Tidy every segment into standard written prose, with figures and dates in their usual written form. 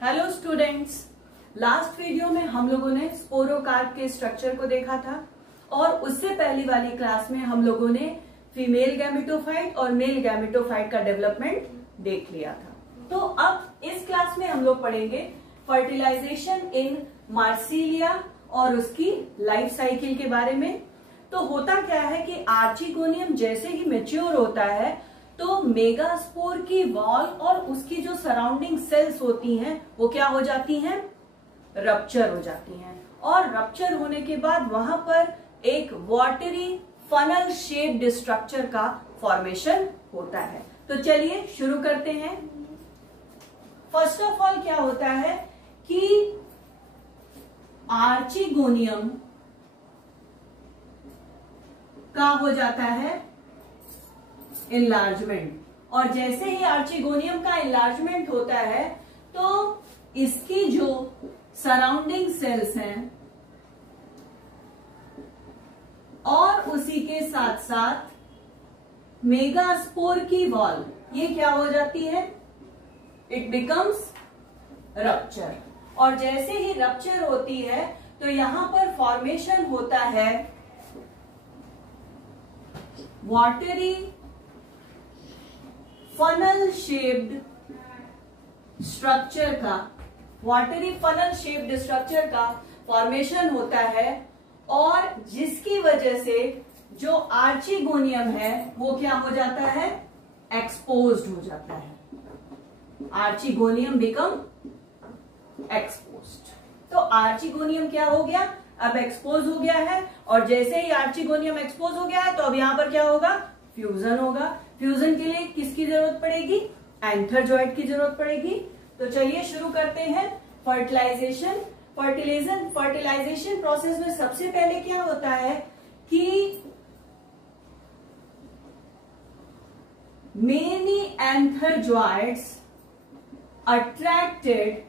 Hello students, last video में हम लोगों ने स्पोरोकार्प के स्ट्रक्चर को देखा था और उससे पहली वाली क्लास में हम लोगों ने फीमेल गैमेटोफाइट और मेल गैमेटोफाइट का डेवलपमेंट देख लिया था। तो अब इस क्लास में हम लोग पढ़ेंगे फर्टिलाइजेशन इन मार्सिलिया और उसकी लाइफ साइकिल के बारे में। तो होता क्या है कि आर्चिगोनियम जैसे ही मैच्योर होता है तो मेगास्पोर की वॉल और उसकी जो सराउंडिंग सेल्स होती हैं वो क्या हो जाती हैं, रप्चर हो जाती हैं। और रप्चर होने के बाद वहां पर एक वाटरी फनल शेप्ड स्ट्रक्चर का फॉर्मेशन होता है। तो चलिए शुरू करते हैं। फर्स्ट ऑफ ऑल क्या होता है कि आर्चिगोनियम का हो जाता है इनलार्जमेंट, और जैसे ही आर्चिगोनियम का इनलार्जमेंट होता है तो इसकी जो सराउंडिंग सेल्स हैं और उसी के साथ साथ मेगास्पोर की वॉल ये क्या हो जाती है, इट बिकम्स रप्चर। और जैसे ही रप्चर होती है तो यहां पर फॉर्मेशन होता है वाटरी फनल शेप्ड स्ट्रक्चर का, वाटरी फनल शेप्ड स्ट्रक्चर का फॉर्मेशन होता है और जिसकी वजह से जो आर्चिगोनियम है वो क्या हो जाता है, एक्सपोज्ड हो जाता है। Archegonium become exposed. तो आर्चिगोनियम क्या हो गया, अब एक्सपोज हो गया है, और जैसे ही आर्चिगोनियम एक्सपोज हो गया है तो अब यहां पर क्या होगा, फ्यूजन होगा। फ्यूजन के लिए किसकी जरूरत पड़ेगी, एंथरजॉइड की जरूरत पड़ेगी। तो चलिए शुरू करते हैं फर्टिलाइजेशन। फर्टिलाइजेशन प्रोसेस में सबसे पहले क्या होता है कि many antherozoids attracted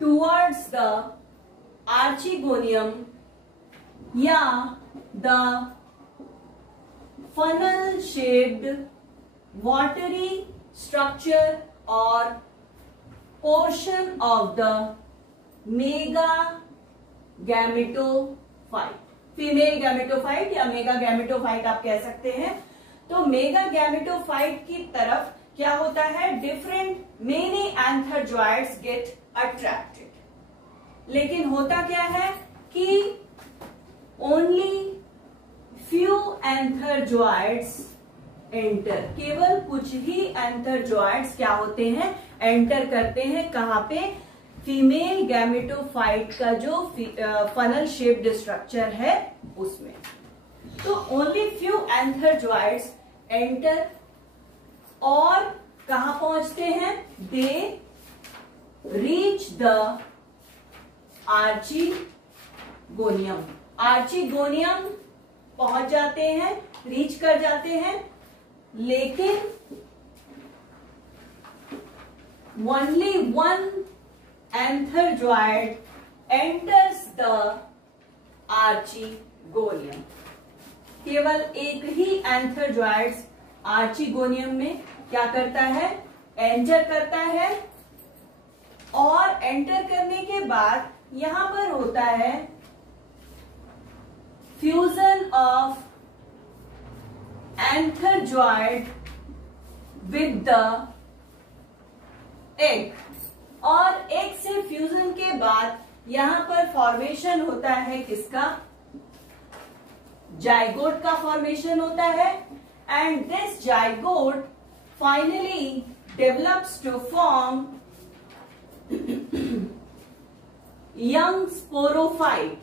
towards the archegonium या the funnel shaped watery structure or portion of the mega gametophyte, female gametophyte या मेगा गैमेटोफाइट आप कह सकते हैं। तो मेगा गैमेटोफाइट की तरफ क्या होता है, डिफरेंट मेनी एंथरजॉइड्स गेट अट्रैक्टेड। लेकिन होता क्या है कि ओनली फ्यू एंथरजॉइड्स एंटर, केवल कुछ ही एंथरजॉइड्स क्या होते हैं, एंटर करते हैं। कहां पे, फीमेल गैमेटोफाइट का जो फनल शेप्ड स्ट्रक्चर है उसमें। तो ओनली फ्यू एंथरजॉइड्स एंटर और कहां पहुंचते हैं, they reach the archegonium. Archegonium पहुंच जाते हैं, रीच कर जाते हैं, लेकिन only one antherozoid enters the archegonium. केवल एक ही एंथरजॉइड आर्चिगोनियम में क्या करता है, एंटर करता है। और एंटर करने के बाद यहां पर होता है fusion of antherozoid with the egg, और एग से फ्यूजन के बाद यहां पर फॉर्मेशन होता है किसका, जाइगोट का फॉर्मेशन होता है। And this zygote finally develops to form young sporophyte.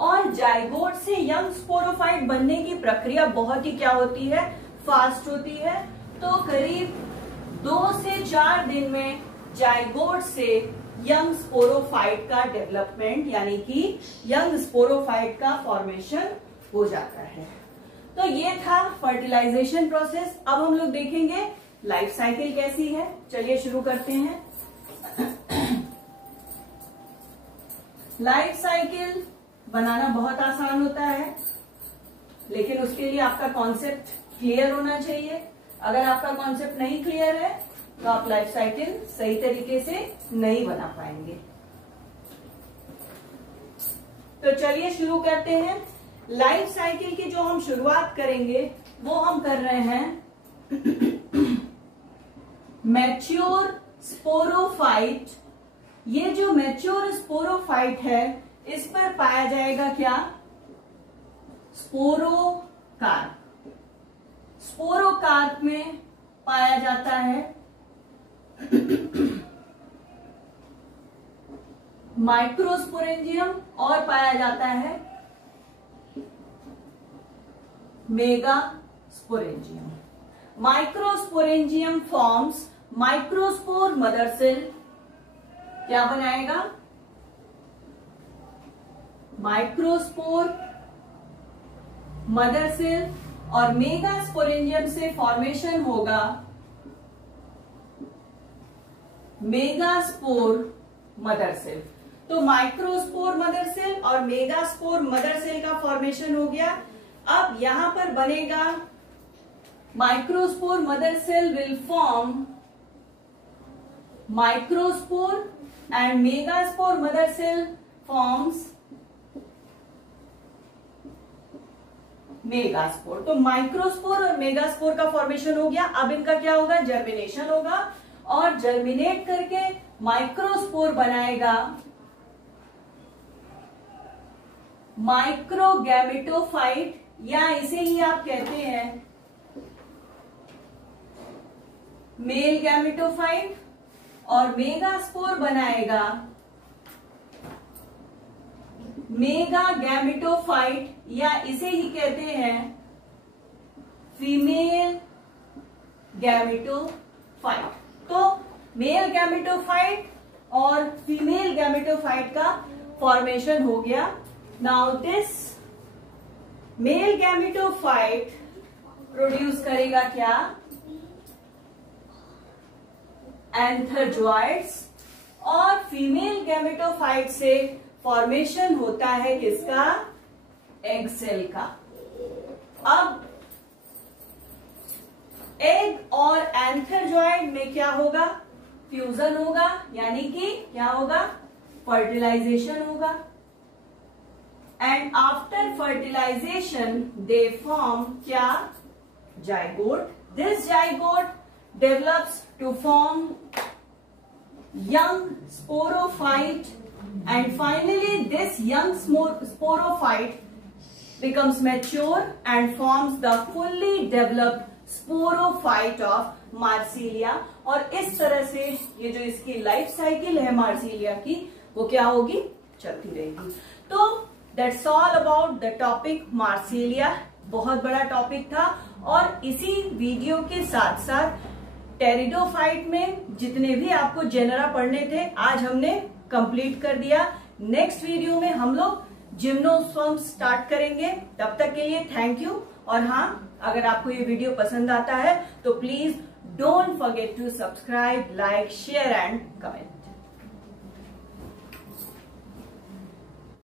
और जाइगोट से यंग स्पोरोफाइट बनने की प्रक्रिया बहुत ही क्या होती है, फास्ट होती है। तो करीब 2 से 4 दिन में जाइगोट से यंग स्पोरोफाइट का डेवलपमेंट यानी कि यंग स्पोरोफाइट का फॉर्मेशन हो जाता है। तो ये था फर्टिलाइजेशन प्रोसेस। अब हम लोग देखेंगे लाइफ साइकिल कैसी है। चलिए शुरू करते हैं। लाइफ साइकिल बनाना बहुत आसान होता है, लेकिन उसके लिए आपका कॉन्सेप्ट क्लियर होना चाहिए। अगर आपका कॉन्सेप्ट नहीं क्लियर है तो आप लाइफ साइकिल सही तरीके से नहीं बना पाएंगे। तो चलिए शुरू करते हैं। लाइफ साइकिल की जो हम शुरुआत करेंगे वो हम कर रहे हैं मैच्योर स्पोरोफाइट। ये जो मैच्योर स्पोरोफाइट है इस पर पाया जाएगा क्या? स्पोरोकार्प। स्पोरोकार्प में पाया जाता है माइक्रोस्पोरेंजियम और पाया जाता है megasporangium. Microsporangium forms microspore mother cell. क्या बनाएगा? Microspore mother cell. और मेगास्पोरेंजियम से फॉर्मेशन होगा मेगास्पोर मदर सेल। तो माइक्रोस्पोर मदर सेल और मेगास्पोर मदर सेल का फॉर्मेशन हो गया। अब यहां पर बनेगा microspore mother cell will form microspore and megaspore mother cell forms megaspore. तो माइक्रोस्पोर और मेगास्पोर का फॉर्मेशन हो गया। अब इनका क्या होगा? जर्मिनेशन होगा और जर्मिनेट करके माइक्रोस्पोर बनाएगा माइक्रोगैमेटोफाइट, या इसे ही आप कहते हैं मेल गैमेटोफाइट। और मेगास्पोर बनाएगा मेगा गैमेटोफाइट, या इसे ही कहते हैं फीमेल गैमेटोफाइट। तो मेल गैमेटोफाइट और फीमेल गैमेटोफाइट का फॉर्मेशन हो गया। Now this male gametophyte produce करेगा क्या? एंथरजॉइड्स। और फीमेल गैमेटोफाइट से फॉर्मेशन होता है किसका? एग सेल का। अब एग और एंथरजॉइड में क्या होगा? फ्यूजन होगा, यानी कि क्या होगा? फर्टिलाइजेशन होगा। And after fertilisation they form क्या? Zygote. This zygote develops to form young sporophyte, and finally this young sporophyte becomes mature and forms the fully developed sporophyte of Marsilea। और इस तरह से ये जो इसकी लाइफ साइकिल है मार्सिलिया की वो क्या होगी? चलती रहेगी। तो that's all about the topic Marsilea. बहुत बड़ा टॉपिक था और इसी वीडियो के साथ साथ टेरिडोफाइट में जितने भी आपको जेनरा पढ़ने थे आज हमने कंप्लीट कर दिया। नेक्स्ट वीडियो में हम लोग जिम्नोस्पर्म्स स्टार्ट करेंगे। तब तक के लिए थैंक यू। और हाँ, अगर आपको ये वीडियो पसंद आता है तो please don't forget to subscribe, like, share and comment.